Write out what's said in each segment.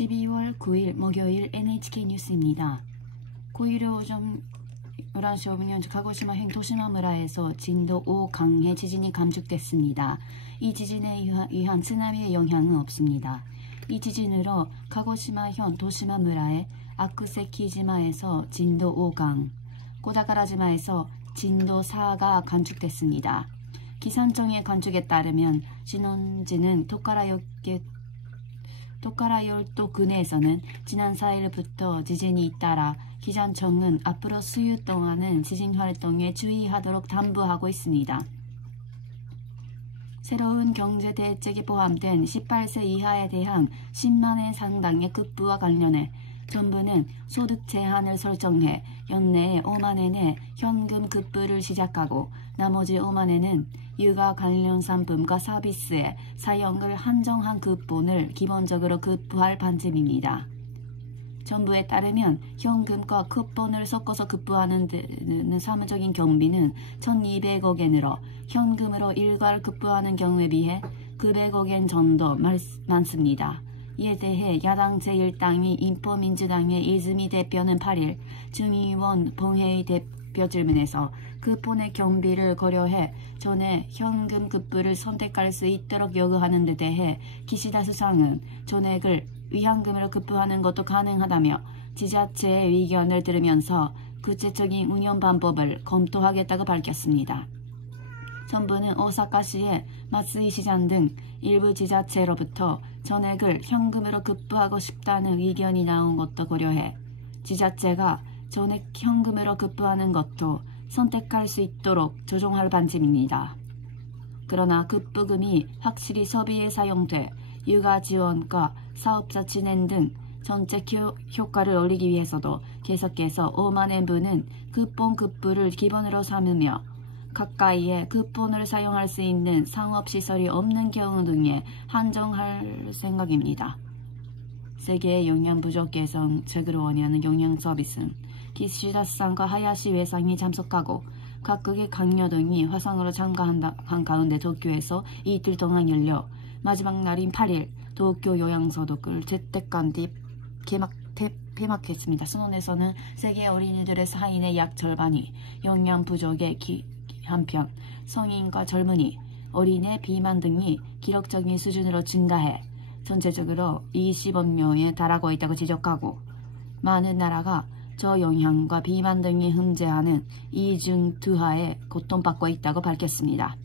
12월 9일 목요일 NHK 뉴스입니다. 9일 오전 11시 5분 현재 카고시마행 토시마무라에서 진도 5 강의 지진이 감축됐습니다. 이 지진에 의한 쓰나미의 영향은 없습니다. 이 지진으로 카고시마현 토시마무라의 아쿠세키지마에서 진도 5강, 고다가라지마에서 진도 4가 감축됐습니다. 기상청의 관측에 따르면 신혼지는 토카라열도 근해에서는 지난 4일부터 지진이 잇따라 기상청은 앞으로 수요 동안은 지진 활동에 주의하도록 당부하고 있습니다. 새로운 경제 대책이 포함된 18세 이하에 대한 10만 원 상당의 급부와 관련해 정부는 소득 제한을 설정해 연내에 5만 원의 현금 급부를 시작하고 나머지 5만 원은 육아 관련 상품과 서비스의 사용을 한정한 쿠폰을 기본적으로 급부할 방침입니다. 정부에 따르면 현금과 쿠폰을 섞어서 급부하는 데는 사무적인 경비는 1,200억 엔으로 현금으로 일괄 급부하는 경우에 비해 900억 엔 정도 많습니다. 이에 대해 야당 제1당이 인포민주당의 이즈미 대표는 8일 중의원 본회의 대표 질문에서 쿠폰의 경비를 고려해 전에 현금 급부를 선택할 수 있도록 요구하는 데 대해 기시다 수상은 전액을 위안금으로 급부하는 것도 가능하다며 지자체의 의견을 들으면서 구체적인 운영 방법을 검토하겠다고 밝혔습니다. 정부는 오사카시의 마쓰이 시장 등 일부 지자체로부터 전액을 현금으로 급부하고 싶다는 의견이 나온 것도 고려해 지자체가 전액 현금으로 급부하는 것도 선택할 수 있도록 조정할 방침입니다. 그러나 급부금이 확실히 소비에 사용돼 육아 지원과 사업자 진행 등 정책 효과를 올리기 위해서도 계속해서 5만 엔분은 쿠폰 급부를 기본으로 삼으며 가까이에 쿠폰을 사용할 수 있는 상업시설이 없는 경우 등에 한정할 생각입니다. 세계의 영양 부족 개선책을 원하는 영양 서비스는 기시다상과 하야시 외상이 참석하고 각국의 강요 등이 화상으로 참가한 가운데 도쿄에서 이틀 동안 열려 마지막 날인 8일 도쿄 요양소득을 재택관 뒤 폐막했습니다. 수원에서는 세계 어린이들의 사인의 약 절반이 영양 부족에 한편 성인과 젊은이, 어린애, 비만 등이 기록적인 수준으로 증가해 전체적으로 20억 명에 달하고 있다고 지적하고 많은 나라가 저영양과 비만 등이 흠재하는 이중투하에 고통받고 있다고 밝혔습니다.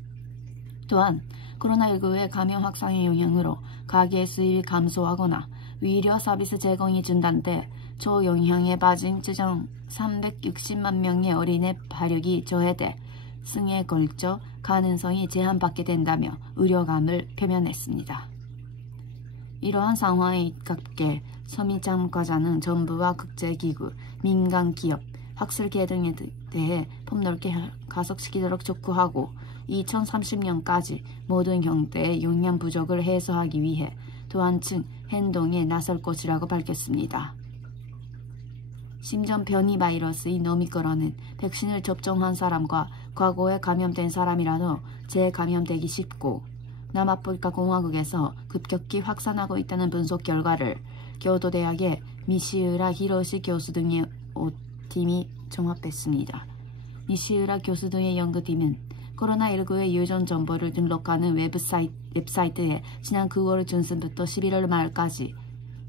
또한 코로나19의 감염 확산의 영향으로 가계 수입이 감소하거나 의료 서비스 제공이 중단돼 저영양에 빠진 추정 360만 명의 어린애 발육이 저해돼 승에 걸쳐 가능성이 제한받게 된다며 우려감을 표명했습니다. 이러한 상황에 입각해 서미참가자는 정부와 국제기구, 민간기업, 학술계 등에 대해 폭넓게 가속시키도록 촉구하고 2030년까지 모든 형태의 영양 부족을 해소하기 위해 또한층 행동에 나설 것이라고 밝혔습니다. 심지어 변이 바이러스인 오미크론은 백신을 접종한 사람과 과거에 감염된 사람이라도 재감염되기 쉽고 남아프리카 공화국에서 급격히 확산하고 있다는 분석 결과를 교도대학의 미시우라 히로시 교수 등의 팀이 종합했습니다. 미시우라 교수 등의 연구팀은 코로나19의 유전 정보를 등록하는 웹사이트에 지난 9월 중순부터 11월 말까지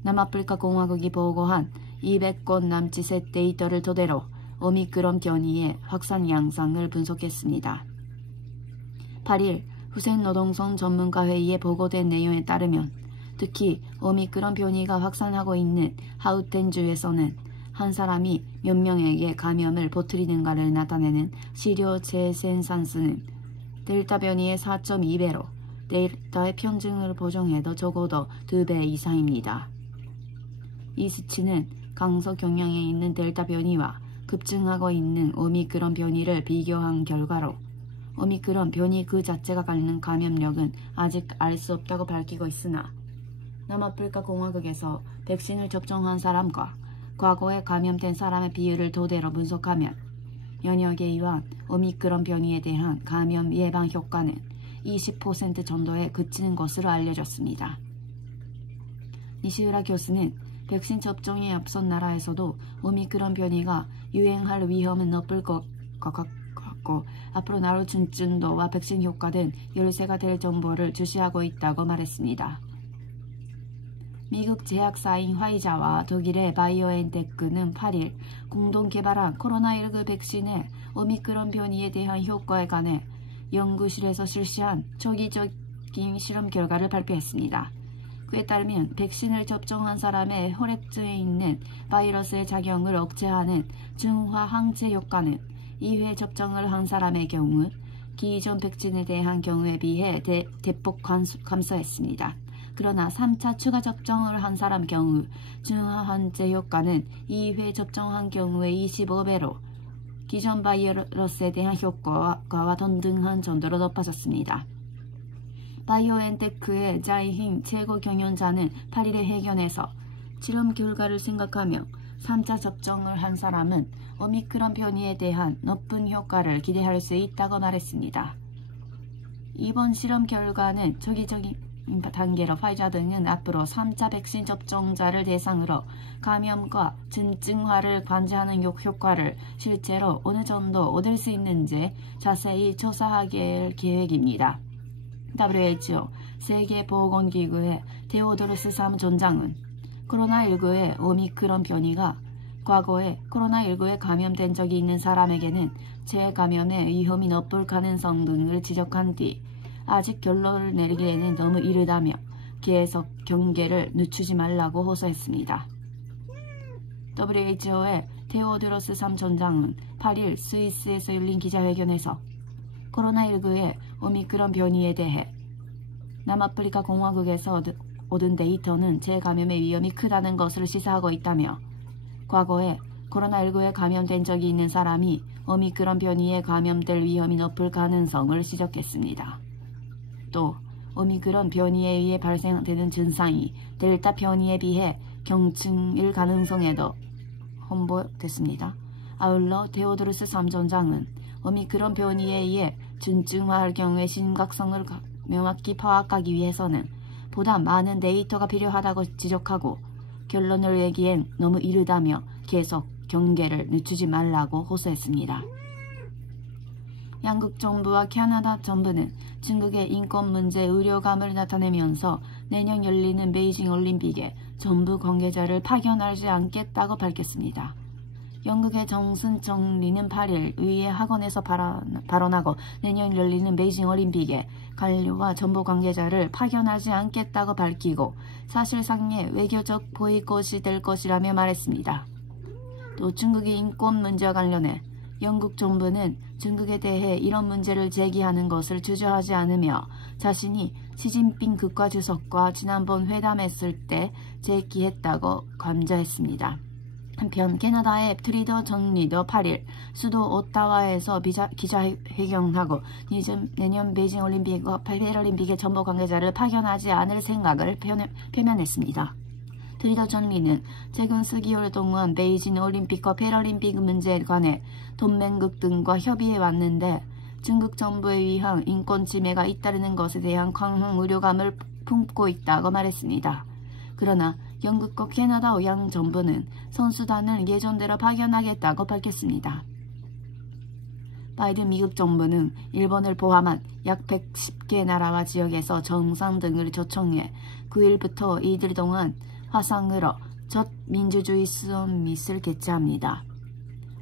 남아프리카 공화국이 보고한 200건 남짓의 데이터를 토대로 오미크론 변이의 확산 양상을 분석했습니다. 8일 후생노동성 전문가 회의에 보고된 내용에 따르면 특히 오미크론 변이가 확산하고 있는 하우텐주에서는 한 사람이 몇 명에게 감염을 퍼뜨리는가를 나타내는 시료 재생산수는 델타 변이의 4.2배로 델타의 평균을 보정해도 적어도 2배 이상입니다. 이 수치는 강소 경향에 있는 델타 변이와 급증하고 있는 오미크론 변이를 비교한 결과로 오미크론 변이 그 자체가 갖는 감염력은 아직 알 수 없다고 밝히고 있으나 남아프리카 공화국에서 백신을 접종한 사람과 과거에 감염된 사람의 비율을 토대로 분석하면 면역에 의한 오미크론 변이에 대한 감염 예방 효과는 20% 정도에 그치는 것으로 알려졌습니다. 니시우라 교수는 백신 접종에 앞선 나라에서도 오미크론 변이가 유행할 위험은 높을 것 같고 앞으로 나올 준준도와 백신 효과 등 열세가 될 정보를 주시하고 있다고 말했습니다. 미국 제약사인 화이자와 독일의 바이오엔테크는 8일 공동 개발한 코로나19 백신의 오미크론 변이에 대한 효과에 관해 연구실에서 실시한 초기적인 실험 결과를 발표했습니다. 그에 따르면 백신을 접종한 사람의 혈액중에 있는 바이러스의 작용을 억제하는 중화 항체 효과는 2회 접종을 한 사람의 경우 기존 백신에 대한 경우에 비해 대폭 감소했습니다. 그러나 3차 추가 접종을 한 사람 경우 중화 항체 효과는 2회 접종한 경우에 25배로 기존 바이러스에 대한 효과와 동등한 정도로 높아졌습니다. 바이오엔테크의 자이힌 최고 경영자는 8일에 회견에서 실험 결과를 생각하며 3차 접종을 한 사람은 오미크론 변이에 대한 높은 효과를 기대할 수 있다고 말했습니다. 이번 실험 결과는 초기적인 단계로 화이자 등은 앞으로 3차 백신 접종자를 대상으로 감염과 증증화를 관제하는 효과를 실제로 어느 정도 얻을 수 있는지 자세히 조사하게 계획입니다. WHO 세계보건기구의 테오도로스 사무총장은 코로나19의 오미크론 변이가 과거에 코로나19에 감염된 적이 있는 사람에게는 재감염의 위험이 높을 가능성 등을 지적한 뒤 아직 결론을 내리기에는 너무 이르다며 계속 경계를 늦추지 말라고 호소했습니다. WHO의 테오드로스 사무총장은 8일 스위스에서 열린 기자회견에서 코로나19의 오미크론 변이에 대해 남아프리카 공화국에서 얻은 데이터는 재감염의 위험이 크다는 것을 시사하고 있다며 과거에 코로나19에 감염된 적이 있는 사람이 오미크론 변이에 감염될 위험이 높을 가능성을 지적했습니다. 또 오미크론 변이에 의해 발생되는 증상이 델타 변이에 비해 경증일 가능성에도 홍보됐습니다. 아울러 테오도로스 사무총장은 오미크론 변이에 의해 중증화할 경우의 심각성을 명확히 파악하기 위해서는 보다 많은 데이터가 필요하다고 지적하고 결론을 내기엔 너무 이르다며 계속 경계를 늦추지 말라고 호소했습니다. 양국 정부와 캐나다 정부는 중국의 인권 문제 우려감을 나타내면서 내년 열리는 베이징 올림픽에 정부 관계자를 파견하지 않겠다고 밝혔습니다. 영국의 정슨 총리는 8일 의회 학원에서 발언하고 내년 열리는 베이징 올림픽에 관료와 정부 관계자를 파견하지 않겠다고 밝히고 사실상의 외교적 보이콧이 될 것이라며 말했습니다. 또 중국의 인권 문제와 관련해 영국 정부는 중국에 대해 이런 문제를 제기하는 것을 주저하지 않으며 자신이 시진핑 국가주석과 지난번 회담했을 때 제기했다고 강조했습니다. 한편 캐나다의 트리더 총리도 8일 수도 오타와에서 기자회견하고 내년 베이징 올림픽과 패럴림픽의 정보 관계자를 파견하지 않을 생각을 표명했습니다. 트리더 총리는 최근 수개월 동안 베이징 올림픽과 패럴림픽 문제에 관해 동맹국 등과 협의해 왔는데 중국 정부에 의한 인권 침해가 잇따르는 것에 대한 강한 우려감을 품고 있다고 말했습니다. 그러나 영국과 캐나다 양 정부는 선수단을 예정대로 파견하겠다고 밝혔습니다. 바이든 미국 정부는 일본을 포함한 약 110개 나라와 지역에서 정상 등을 초청해 9일부터 이틀 동안 화상으로 첫 민주주의 서밋을 개최합니다.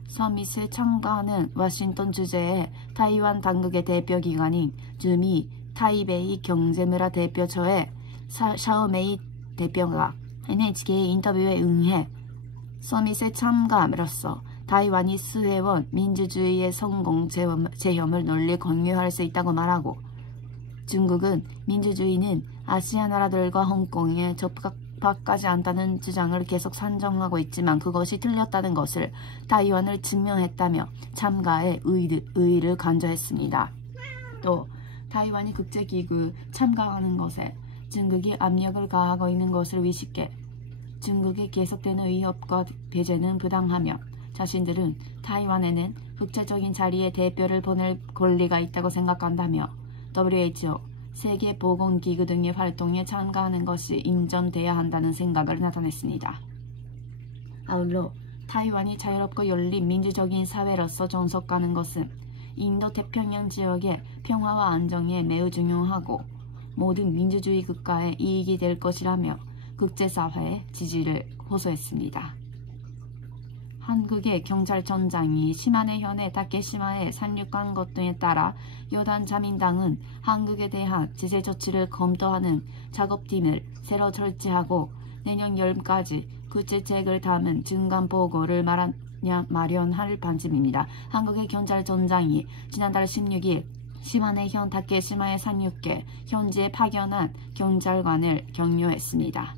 서밋에 참가하는 워싱턴 주재의 타이완 당국의 대표기관인 주미 타이베이 경제문화 대표처의 샤오메이 대표가 NHK 인터뷰에 응해 서밋에 참가함으로써 타이완이 수혜원 민주주의의 성공 체험을 널리 공유할 수 있다고 말하고 중국은 민주주의는 아시아 나라들과 홍콩에 적합하지 않다는 주장을 계속 산정하고 있지만 그것이 틀렸다는 것을 타이완을 증명했다며 참가에 의의를 강조했습니다. 또 타이완이 국제기구 참가하는 것에 중국이 압력을 가하고 있는 것을 위식해 중국의 계속되는 위협과 배제는 부당하며 자신들은 타이완에는 국제적인 자리에 대표를 보낼 권리가 있다고 생각한다며 WHO 세계보건기구 등의 활동에 참가하는 것이 인정돼야 한다는 생각을 나타냈습니다. 아울러 타이완이 자유롭고 열린 민주적인 사회로서 존속하는 것은 인도 태평양 지역의 평화와 안정에 매우 중요하고 모든 민주주의 국가의 이익이 될 것이라며 국제사회의 지지를 호소했습니다. 한국의 경찰청장이 시마네 현의 다케시마에 상륙한 것 등에 따라 여당 자민당은 한국에 대한 제재 조치를 검토하는 작업팀을 새로 설치하고 내년 여름까지 구체책을 담은 중간 보고를 마련할 방침입니다. 한국의 경찰청장이 지난달 16일 시마네 현 다케시마에 상륙해 현지에 파견한 경찰관을 격려했습니다.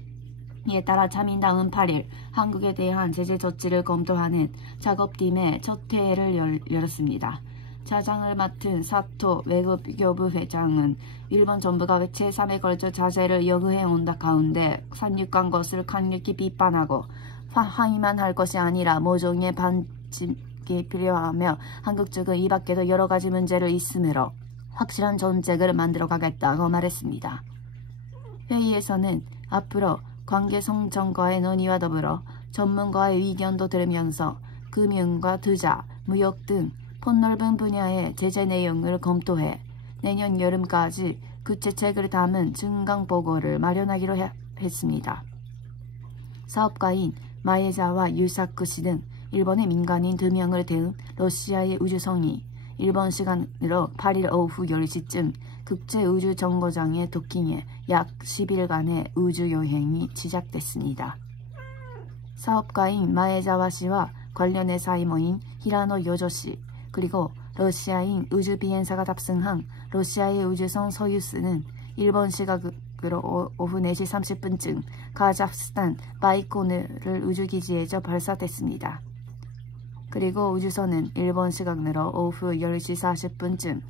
이에 따라 자민당은 8일 한국에 대한 제재 조치를 검토하는 작업팀의 첫 회의를 열었습니다. 차장을 맡은 사토 외교부 회장은 일본 정부가 제3에 걸쳐 자제를 요구해온다 가운데 상륙한 것을 강력히 비판하고 항의만 할 것이 아니라 모종의 반칙이 필요하며 한국 측은 이 밖에도 여러 가지 문제를 있으므로 확실한 정책을 만들어가겠다고 말했습니다. 회의에서는 앞으로 관계성 정과의 논의와 더불어 전문가의 의견도 들으면서 금융과 투자, 무역 등 폭넓은 분야의 제재 내용을 검토해 내년 여름까지 구체책을 담은 중간 보고를 마련하기로 했습니다. 사업가인 마에자와 유사쿠 씨 등 일본의 민간인 2명을 태운 러시아의 우주선이 일본 시간으로 8일 오후 10시쯤 국제우주정거장에 도킹해 약 10일간의 우주여행이 시작됐습니다. 사업가인 마에자와 씨와 관련 사이모인 히라노 요조 씨, 그리고 러시아인 우주비행사가 탑승한 러시아의 우주선 소유스는 일본 시각으로 오후 4시 30분쯤 카자흐스탄 바이코누르 우주기지에서 발사됐습니다. 그리고 우주선은 일본 시각으로 오후 10시 40분쯤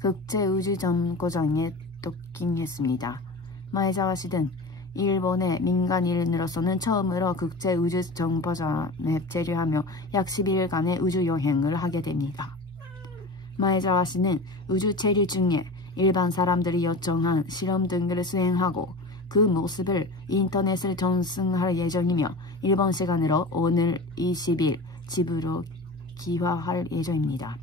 국제우주정거장에 도킹했습니다. 마에자와 씨는 일본의 민간인으로서는 처음으로 국제우주정거장에 체류하며 약 11일간의 우주여행을 하게 됩니다. 마에자와 씨는 우주 체류 중에 일반 사람들이 요청한 실험 등을 수행하고 그 모습을 인터넷을 전송할 예정이며 일본 시간으로 오늘 20일 집으로 귀화할 예정입니다.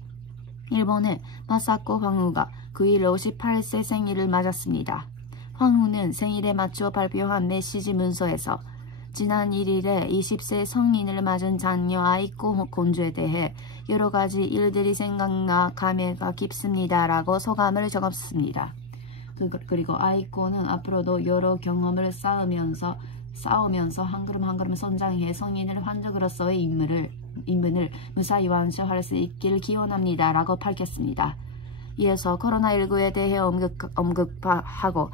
일본의 마사코 황후가 9일 58세 생일을 맞았습니다. 황후는 생일에 맞춰 발표한 메시지 문서에서 지난 1일에 20세 성인을 맞은 장녀 아이코 공주에 대해 여러 가지 일들이 생각나 감회가 깊습니다라고 소감을 적었습니다. 그리고 아이코는 앞으로도 여러 경험을 쌓으면서 한 걸음 한 걸음 성장해 성인을 환자로서의 인문을 무사히 완수할 수 있기를 기원합니다라고 밝혔습니다. 이어서 코로나19에 대해 언급하고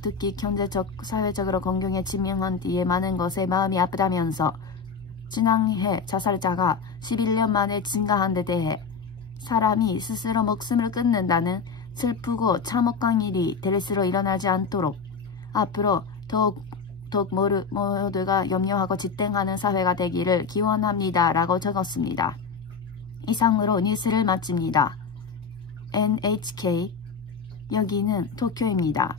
특히 경제적, 사회적으로 공경에 직면한 뒤에 많은 것에 마음이 아프다면서 지난해 자살자가 11년 만에 증가한 데 대해 사람이 스스로 목숨을 끊는다는 슬프고 참혹한 일이 될수록 일어나지 않도록 앞으로 더욱 모두가 염려하고 지탱하는 사회가 되기를 기원합니다 라고 적었습니다. 이상으로 뉴스를 마칩니다. NHK 여기는 도쿄입니다.